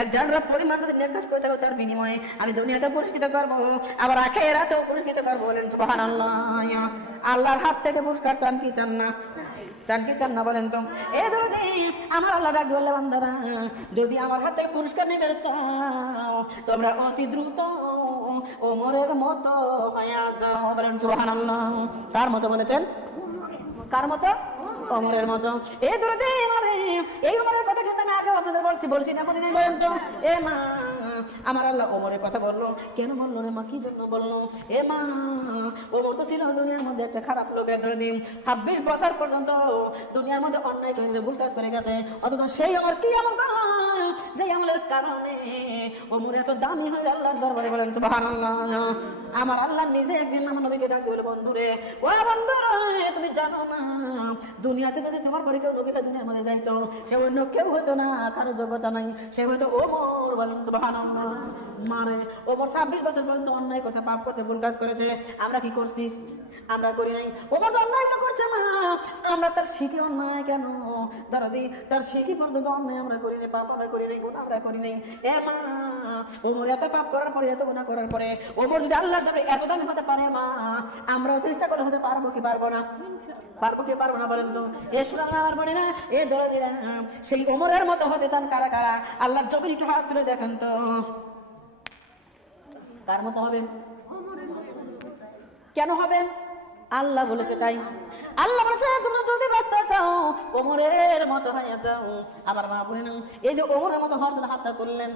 এক পরিমাণ যদি নির্কাশ করে থাকো, তার বিনিময়ে আমি দুনিয়াতে পুরস্কৃত করব। আবার আখেরাতেও পুরস্কৃত করব বলেন, সুবহানাল্লাহ। আল্লাহর হাত থেকে পুরস্কার চান কি চান না? চান কি চান না বলেন তো? এ দরদি, আমার আল্লাহ ডাক বললে বান্দারা, যদি আমার হাত থেকে পুরস্কার নেবে চাও, তোমরা অতি দ্রুত ওমরের মতো হয়ে যাও বলেন, সুবহানাল্লাহ। কার মতো বলেছেন? কার মতো? অমরের মতো। এই যে মানে এই অমরের কথা কিন্তু আমি আগে আপনাদের বলছি বলছি না বলি নাই বলেন তো। এ মা, আমার আল্লাহ অমরের কথা বলল। কেন বলল রে মা, কি জন্য বলল? এ মা ওমর তো ছিল দুনিয়ার মধ্যে একটা খারাপ লোকের ধরে দিন ছাব্বিশ বছর পর্যন্ত দুনিয়ার মধ্যে অন্যায় করে ভুল কাজ করে গেছে। অথচ সেই আমার কি এমন কারণে ওমর এত দামি আল্লাহর দরবারে বলেন আমার আল্লাহ নিজে একদিন আমার নবীকে বলে বন্ধুরে, ও তুমি জানো না, দুনিয়াতে যদি তোমার পরে কেউ নবী দুনিয়ার মধ্যে সে অন্য কেউ হতো না, কারও যোগ্যতা নাই, সে হয়তো ওমর বলেন, সুবহানাল্লাহ। মারে। ওমর ছাব্বিশ বছর পর্যন্ত অন্যায় করছে, পাপ করছে, ভুল কাজ করেছে। আমরা কি করছি? আমরা করি নাই। ওমর অন্যায়টা করছে না, আমরা তার শিখি অন্যায় কেন? দাঁড়াদি তার শিখি পর্যন্ত অন্যায় আমরা করি নাই, পাপ আমরা করি নাই গুণা আমরা করি নাই। এ মা ওমর এত পাপ করার পরে, এত গুণা করার পরে ওমর যদি আল্লাহ ধরে এত দামি হতে পারে মা, আমরাও চেষ্টা করে হতে পারব কি পারব না? পারব কি পারব না বলেন তো? এ শোনাল আমার বলে না, এ ধরে সেই ওমরের মতো হতে চান কারা কারা? আল্লাহর জমিন একটু হাত তুলে দেখেন তো। কার মতো হবেন? কেন হবেন? আল্লাহ বলেছে তাই। আল্লাহ বলেছে, তোমরা যদি বাঁচতে চাও, ওমরের মতো হয়ে যাও। আমার মা বলে না এই যে ওমরের মতো হওয়ার জন্য হাতটা তুললেন।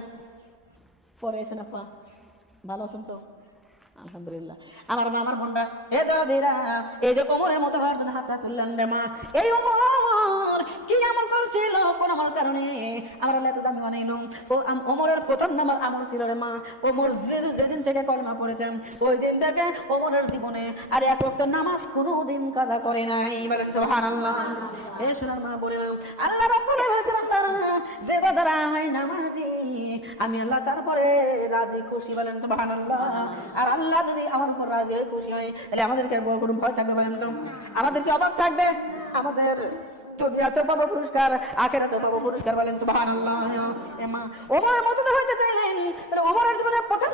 পরে এসে না পা ভালো আছেন তো? আলহামদুলিল্লাহ। আমার মা, আমার বোনরা, এ ধরা দেরা এই যে ওমরের মতো হওয়ার জন্য হাতটা তুললেন রে মা। এই ওমর কি আমল করছিল? কোন আমার কারণে? আমার আল্লাহ দামি বানাইলো। ও ওমরের প্রথম নাম্বার আমল ছিল রে মা। ওমর যেদিন থেকে কলমা পড়েছেন, ওই দিন থেকে ওমরের জীবনে আর এক ওয়াক্ত নামাজ কোনোদিন কাজা করে নাই। বলেন, সুবহানাল্লাহ। এ সোনার মা বলে আল্লাহ রাব্বুল যে বাজারা হয় নামাজি, আমি আল্লাহ তারপরে রাজি, খুশি। বলেন, সুবহানাল্লাহ। আর আল্লাহ যদি আমার উপর রাজি হয়ে, খুশি হয়, তাহলে আমাদেরকে বড় কোনো ভয় থাকবে তো? আমাদেরকে অভাব থাকবে। আমাদের দুনিয়াতে পুরস্কার আখেরাতে পুরস্কার বলেন, সুবহানাল্লাহ। ওমরের মতো হইতে চাইলেন ওমরের জীবনে প্রথম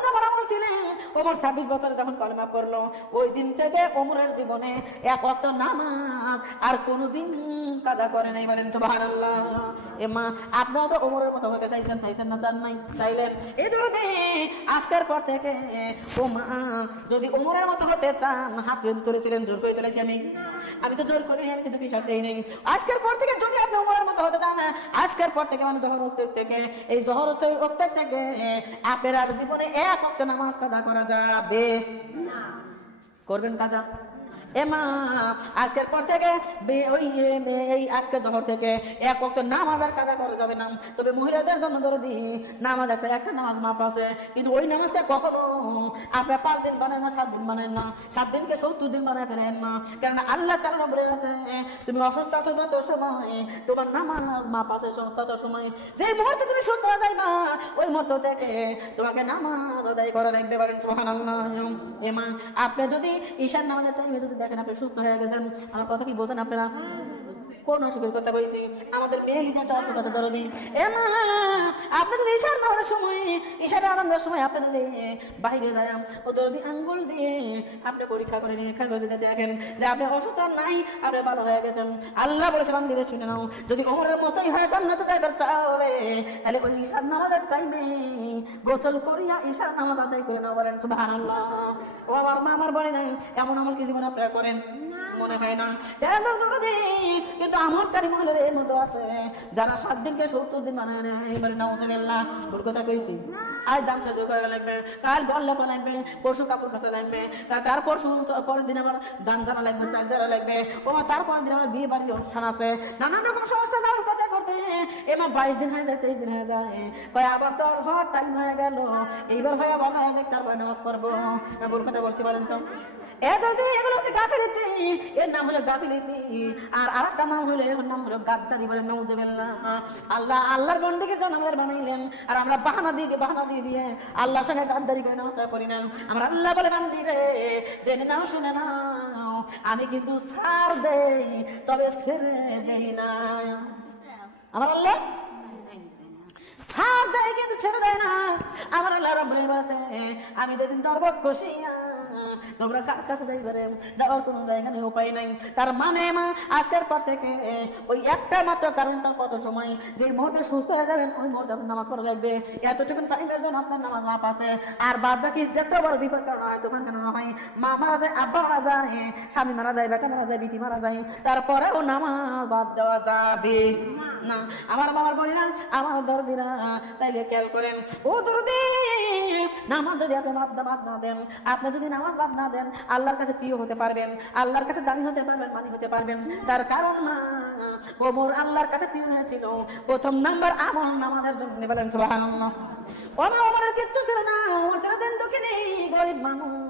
ওমর ছাব্বিশ যখন কলমা পড়ল, ওই দিন থেকে ওমরের জীবনে এক অক্ত নামাজ আর কোনোদিন কাজা করে নাই বলেন আপনারাও তো ওমরের মতো হতে চাইছেন চাইছেন না, চান নাই? চাইলেন ধরতে আজকের পর থেকে ও মা, যদি ওমরের মতো হতে চান, হাত বেঁধে তুলেছিলেন, জোর করে তুলেছি আমি। আমি তো জোর করি আমি কিন্তু বিষয় দেই নেই। আজকের পর থেকে যদি আপনি ওমরের মতো হতে চান, আজকের পর থেকে মানে জহর উক্তের থেকে, এই জহর উক্তের থেকে আপনার জীবনে এক অক্ট নামাজ কাজা করা যাবে? করবেন কাজা? এ মা আজকের পর থেকে ওই এই আজকের জহর থেকে এক অক্ট নামাজ আর কাজা করা যাবে না। তবে মহিলাদের জন্য ধরে দি নামাজ একটা একটা নামাজ মাপ আছে। কিন্তু ওই নামাজটা কখনো আপনার পাঁচ দিন বানায় না, সাত দিন বানায় না, সাত দিনকে সত্তর দিন বানায় ফেলেন না। কেননা আল্লাহ তালা বলে আছে তুমি অসুস্থ আছো যত সময়, তোমার নামাজ মাপ আছে তত সময়। যে মুহূর্তে তুমি সুস্থ হয়ে যাইবা, ওই মুহূর্ত থেকে তোমাকে নামাজ আদায় করা লাগবে পারেন সুবহানাল্লাহ। এ মা আপনি যদি ঈশার নামাজের টাইমে যদি দেখেন আপনি সুস্থ হয়ে গেছেন। আমার কথা কি বোঝেন আপনারা? কোন অসুখের কথা কইছি? আমাদের মেয়ে লিজে একটা অসুখ আছে, ধরে দিন এ মা, আপনি যদি ঈশার নামাজের সময় ঈশার আনন্দের সময় আপনি যদি বাইরে যায়, ও যদি আঙ্গুল দিয়ে আপনি পরীক্ষা করে নিরীক্ষা করে যদি দেখেন যে আপনি অসুস্থ নাই, আপনি ভালো হয়ে গেছেন। আল্লাহ বলেছে, বান্দিরে, শুনে নাও। যদি ওমরের মতোই হয় জান্নাতে যাইবার চাও রে, তাহলে ওই ঈশার নামাজের টাইমে গোসল করিয়া ঈশার নামাজ আদায় করে নাও বলেন, সুবহানাল্লাহ। ও আমার মা আমার বলে নাই এমন আমল কি জীবনে আপনারা করেন? মনে হয় না। কিন্তু আমার কারি মহিলার মতো আছে। যারা সাত দিনকে সত্তর দিন বানায় না এবারে নামাজ গেলাম ভুল কথা কইছি। আজ দাম সাধু করা লাগবে, কাল গল লেপা লাগবে, পরশু কাপড় কাছে লাগবে তার পরশু পরের দিন আমার দান জানা লাগবে, চাল লাগবে। ও তারপরের দিন আমার বিয়ে বাড়ির অনুষ্ঠান আছে। নানান রকম সমস্যা যাওয়ার করতে করতে এবার বাইশ দিন হয়ে যায়, তেইশ দিন হয়ে যায়। কয়, আবার তো হট টাইম হয়ে গেল। এইবার হয়ে ভালো হয়ে যায় তারপরে নামাজ করব ভুল কথা বলছি, বলেন তো। বলে আল্লাহ সঙ্গে আল্লাহ বলে নাও, শুনে আমি কিন্তু সার দেই, তবে ছেড়ে দেই না। আমার আল্লাহ? সার দেয় কিন্তু ছেড়ে দেয় না। আমার আল্লাহ রব্বুল আমি যেদিন তোর খুশি তোমরা কার কাছে যাইবে যাওয়ার কোনো জায়গা নেই, উপায় নাই। তার মানে মা, আজকের পর থেকে ওই একটা মাত্র কারণটা কত সময়? যে মুহূর্তে সুস্থ হয়ে যাবেন, ওই মুহূর্তে আপনার নামাজ পড়া লাগবে এতটুকু টাইমের জন্য আপনার নামাজ মাপ আছে। আর বাদ বাকি যত বড় বিপদ কারণ হয় তোমার না হয়, মা মারা যায়, আব্বা মারা যায়, স্বামী মারা যায়, বেটা মারা যায়, বিটি মারা যায়, তারপরেও নামাজ বাদ দেওয়া যাবে না। আমার বাবার বলি না, আমার দরবিরা তাইলে খেয়াল করেন, ও দরদি, নামাজ যদি আপনি বাদ না দেন, আপনি যদি নামাজ বাদ না দেন, আল্লাহর কাছে প্রিয় হতে পারবেন, আল্লাহর কাছে দামি হতে পারবেন, মানি হতে পারবেন। তার কারণ মা ওমর আল্লাহর কাছে প্রিয় হয়েছিল প্রথম নাম্বার আমল নামাজের জন্য বলেন, সুবহানাল্লাহ। ওমর ওমরের কিচ্ছু ছিল না ওমর ছিল দেন দক্ষিণে গরিব মানুষ।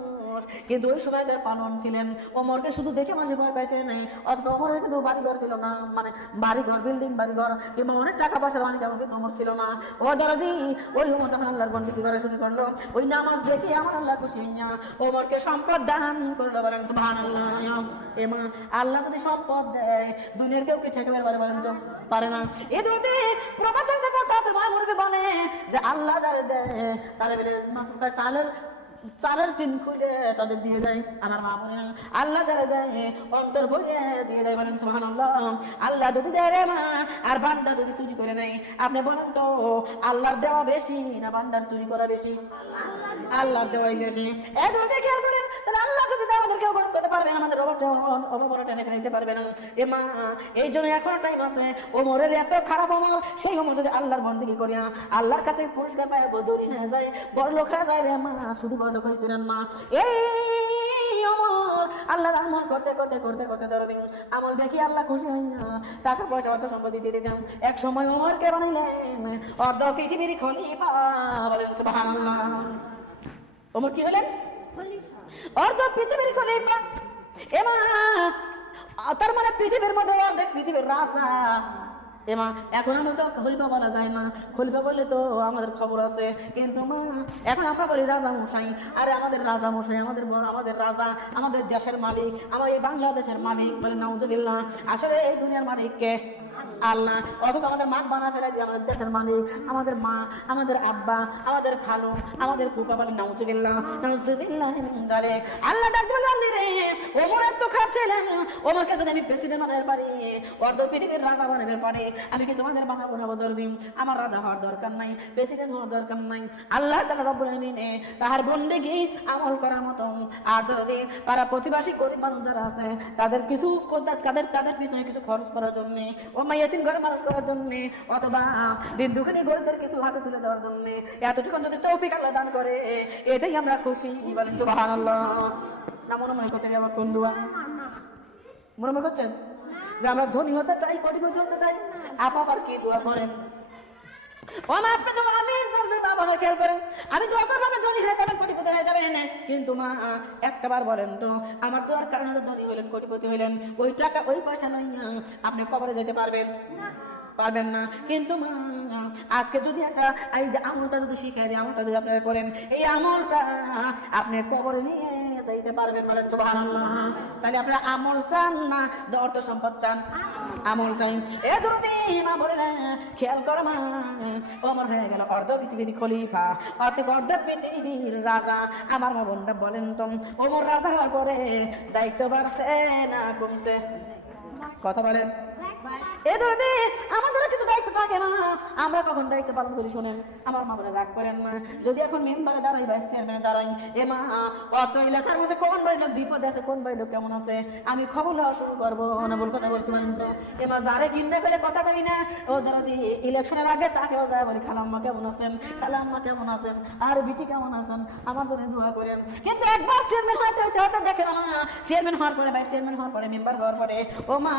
কিন্তু ওই সময়কার পালন ছিলেন। ওমরকে শুধু দেখে মাঝে ভয় পাইতে নেই। অথচ ওমরের কিন্তু বাড়িঘর ছিল না। মানে বাড়িঘর বিল্ডিং বাড়িঘর, কিংবা অনেক টাকা পয়সা মালিক এমন কিন্তু ওমর ছিল না। ও দরদি, ওই ওমর যখন আল্লাহর বন্দি কি করা শুরু করল? ওই নামাজ দেখে আমার আল্লাহ খুশি হইয়া ওমরকে সম্পদ দান করল বলেন, সুবহানাল্লাহ। এমা আল্লাহ যদি সম্পদ দেয়, দুনিয়ার কেউ কি ঠেকাবে পারে বলেন তো পারে না। এ দরদি, প্রবাদের কথা আছে মা মুরবি বলে যে, আল্লাহ যারে দেয়, তারে বলে চালের চালের টিন খুলে তাদের দিয়ে দেয়। আমার মা বলে, আল্লাহ যারা দেয়, অন্তর বইয়ে দিয়ে দেয় বলেন সোহান আল্লাহ যদি দেয় রে মা, আর বান্দা যদি চুরি করে নেয়, আপনি বলেন তো, আল্লাহর দেওয়া বেশি না বান্দার চুরি করা বেশি? আল্লাহর দেওয়াই বেশি। এ ধরনের খেয়াল করেন তাহলে আল্লাহ আমাদের কেউ গ্রহণ করতে পারবে না, আমাদের অভাবনা টেনে ফেলে দিতে পারবে না। এ মা, এই জন্য এখনও টাইম আছে। ওমরের এত খারাপ অমর সেই অমর যদি আল্লাহর বন্দিগি করিয়া আল্লাহর কাছে পুরস্কার পায় বদরি হয়ে যায়, বড় লোক যায় রে মা, শুধু বড় লোক হয়েছিলেন মা। এই অমর আল্লাহর আমল করতে করতে করতে করতে ধরো আমল দেখি আল্লাহ খুশি হইয়া টাকা, পয়সা, অর্থ সম্পত্তি দিয়ে দিতাম এক সময় ওমরকে বানাইলেন অর্ধ পৃথিবীর খলিফা বলেন, সুবহানাল্লাহ। ওমর কি হলেন? অর্ধ পৃথিবীর খলিফা এমা তার মানে পৃথিবীর মধ্যে অর্ধেক পৃথিবীর রাজা। এমা, এখন আমরা তো খলিফা বলা যায় না। খলিফা বললে তো আমাদের খবর আছে। কিন্তু মা, এখন আমরা বলি রাজা মশাই। আরে আমাদের রাজা মশাই, আমাদের বড়, আমাদের রাজা, আমাদের দেশের মালিক আমার এই বাংলাদেশের মালিক বলে নাউজুবিল্লাহ। আসলে এই দুনিয়ার মালিক কে? আল্লাহ। অথচ আমাদের মাঠ বানা ফেলে দিয়ে আমাদের দেশের মালিক, আমাদের মা, আমাদের আব্বা, আমাদের খালু, আমাদের ফুপা বলে আল্লাহ রে ওমর এত খারাপ যদি আমি প্রেসিডেন্ট বানাতে পারি অর্ধ পৃথিবীর রাজা বানাতে পারি, আমি কি তোমাদের বানাবো না বদল দিন আমার রাজা হওয়ার দরকার নাই প্রেসিডেন্ট হওয়ার দরকার নাই। আল্লাহ রব্বুল আলামিনে তাহার বন্দেগি আমল করার আর প্রতিবাসী গরিব মানুষ যারা আছে, তাদের কিছু তাদের তাদের পিছনে কিছু খরচ করার জন্য ও মা এতিম ঘরে মানুষ করার জন্য, অথবা দিন দুখানি গরিবদের কিছু হাতে তুলে দেওয়ার জন্য এতটুকু যদি তৌফিক আল্লাহ দান করে, এতেই আমরা খুশি, বলেন সুবহানাল্লাহ। না, মনে মনে করছেন আবার কোন দোয়া? মনে মনে করছেন? যে আমরা ধনী হতে চাই, কোটিপতি হতে চাই? আপা আবার কি দোয়া করেন? ও মা আপনি তো খেয়াল করেন? আমি তো অত ভাবে ধনী হয়ে যাবেন, কোটিপতি হয়ে যাবেন কিন্তু মা একটা বার বলেন তো, আমার তো আর কারণে ধনী হইলেন, কোটিপতি হইলেন। ওই টাকা, ওই পয়সা নই আপনি কবরে যেতে পারবেন। পারবেন না। কিন্তু মা, আজকে যদি একটা, এই যে আমলটা যদি শিখাই দিই, আমলটা যদি আপনারা করেন, এই আমলটা আপনি কবরে নিয়ে যাইতে পারবেন বলেন, সুবহানাল্লাহ। তাহলে আপনারা আমল চান না, অর্থ সম্পদ চান? আমল চাই। এ দুরুদি মা বলে খেয়াল কর মা, অমর হয়ে গেল অর্ধ পৃথিবীর খলিফা, অর্ধেক অর্ধ পৃথিবীর রাজা। আমার মা বোনটা বলেন তো ওমর রাজা হওয়ার পরে দায়িত্ব বাড়ছে না কমছে? কথা বলেন। এ কিন্তু দায়িত্ব থাকে না। আমরা কখন দায়িত্ব পালন করি, শোনেন, আমার মা বলে রাগ করেন না। যদি এখন মেম্বারে দাঁড়াই ভাইস চেয়ারম্যানে দাঁড়াই, এ মা, অত এলাকার মধ্যে কোন আছে, কোন কেমন আছে? আমি খবর নেওয়া শুরু করব না কথা বলছি মানে তো। এ মা, যারে কিনলে ফেলে কথা কই না, ও যারা ইলেকশনের আগে তাকেও যায় বলি খালাম্মা কেমন আছেন? খালাম্মা কেমন আছেন? আর বিটি কেমন আছেন? আমার জন্য দোয়া করেন। কিন্তু একবার চেয়ারম্যান হইতে হইতে হতে দেখে চেয়ারম্যান হওয়ার পরে ভাইস চেয়ারম্যান হওয়ার পরে, মেম্বার হওয়ার পরে, ও মা,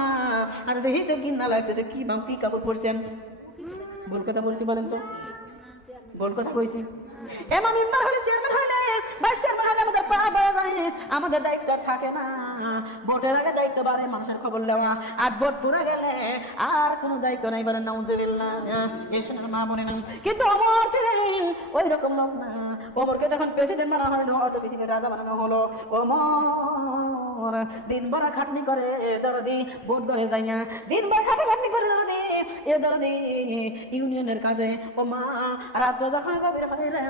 আর দেখি তো কিনা লাগতেছে, কি মাম কি কাপড় পরছেন? ভুল কথা বলছি বলেন তো। ভুল কথা কইছি। এমন মেম্বার হলে চেয়ারম্যান হলে ভাইস চেয়ারম্যান হলে আমাদের পা বাড়া যায়। আমাদের দায়িত্ব থাকে না। ভোটের আগে দায়িত্ব বাড়ে, মানুষের খবর নেওয়া। আর ভোট পুরা গেলে আর কোনো দায়িত্ব নাই বলেন না উজবিল্লাহ এই শোনার মা বলে না কিন্তু অমর ছিলেন ওই রকম লোক না। অমরকে যখন প্রেসিডেন্ট বানানো হলো অত পৃথিবীর রাজা বানানো হলো। অমর দিন ভরা খাটনি করে, দরদি বোট করে যাই না দিন ভরা খাটে খাটনি করে দরদি, এ দরদি ইউনিয়নের কাজে। ও মা, রাত্র যখন গভীর হয়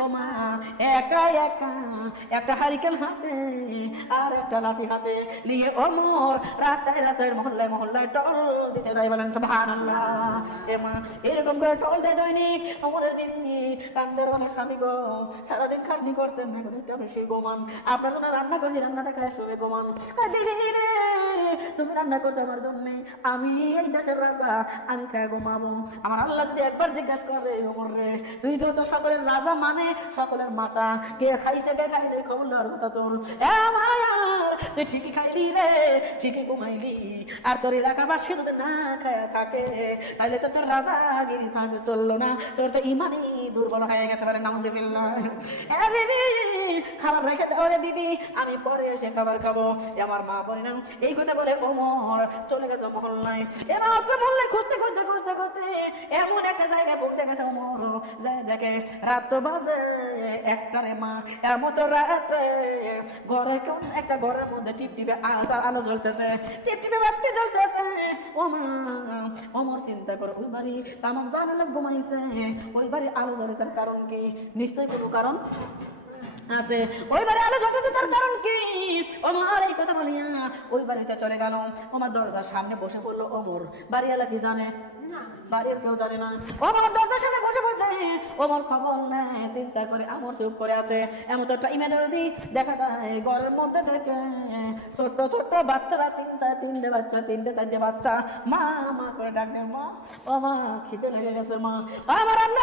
ও একা একা, একটা হারিকেল হাতে আর একটা লাঠি হাতে নিয়ে ওমর রাস্তায় রাস্তায়, মহল্লায় মহল্লায় টল দিতে যাই বলেন মা, এরকম করে টল দিয়ে যায়নি অমরের বিবি কান্দের অনেক স্বামী গো, সারাদিন খাটনি করছেন না একটা বেশি গোমান। আপনার জন্য রান্না করছি, রান্নাটা খায় শুনে গোমান। বিবি রে তুমি রান্না করছ আমার জন্য, আমি এই দেশের রাজা, আমি খায় ঘুমাবো আমার আল্লাহ যদি একবার জিজ্ঞাসা করে, ওমর রে, তুই যত সকলের রাজা মানে সকলের মাতা কে খাইছে কে খাইলে খবর লওয়ার কথা তোর। এ মায়ার তুই ঠিকই খাইলি রে, ঠিকই ঘুমাইলি। আর তোর এলাকাবাসী যদি না খায় থাকে, তাহলে তো তোর রাজাগিরি থাকে, চলল না। তোর তো ইমানই দুর্বল হয়ে গেছে বলে নাম জেবিল্লা এ বিবি, খাবার রেখে দাও রে বিবি, আমি পরে এসে খাবার খাব। আমার মা বলে না, এই কথা বলে ওমর চলে গেছে মহল্লায়। এবার অত্র মহল্লায় খুঁজতে খুঁজতে খুঁজতে খুঁজতে এমন একটা জায়গায় পৌঁছে গেছে ওমর। যায় দেখে রাত তো বাজে একটা রে মা এমন তো রাত্রে ঘরে কোন একটা ঘরের মধ্যে টিপ টিপে আলো- জ্বলতেছে, টিপ টিপে বাতি জ্বলতেছে। ও মা অমর চিন্তা করে, ওই বাড়ি তামাম জানালে ঘুমাইছে। ওই বাড়ি আলো জ্বলে তার কারণ কি? নিশ্চয়ই কোনো কারণ আছে। ওই বাড়ি আলো জ্বলতেছে তার কারণ কি? ওমর এই কথা বলিয়া ওই বাড়িতে চলে গেল। ওমার দরজার সামনে বসে পড়ল ওমর বাড়িওয়ালা কি জানে? বাড়ির কেউ জানে না। ওমর দরজার সাথে বসে পড়ছে। ওমর খবর নেয়, চিন্তা করে, আমার চুপ করে আছে। এমন তো টাইমে ধরে দেখা যায় ঘরের মধ্যে ঢেকে। ছোট্ট ছোট্ট বাচ্চারা তিনটা তিনটে বাচ্চা, তিনটে, চারটে বাচ্চা। মা মা করে ডাকবে মা। ও মা, খিদে লেগে গেছে, মা। আমার রান্না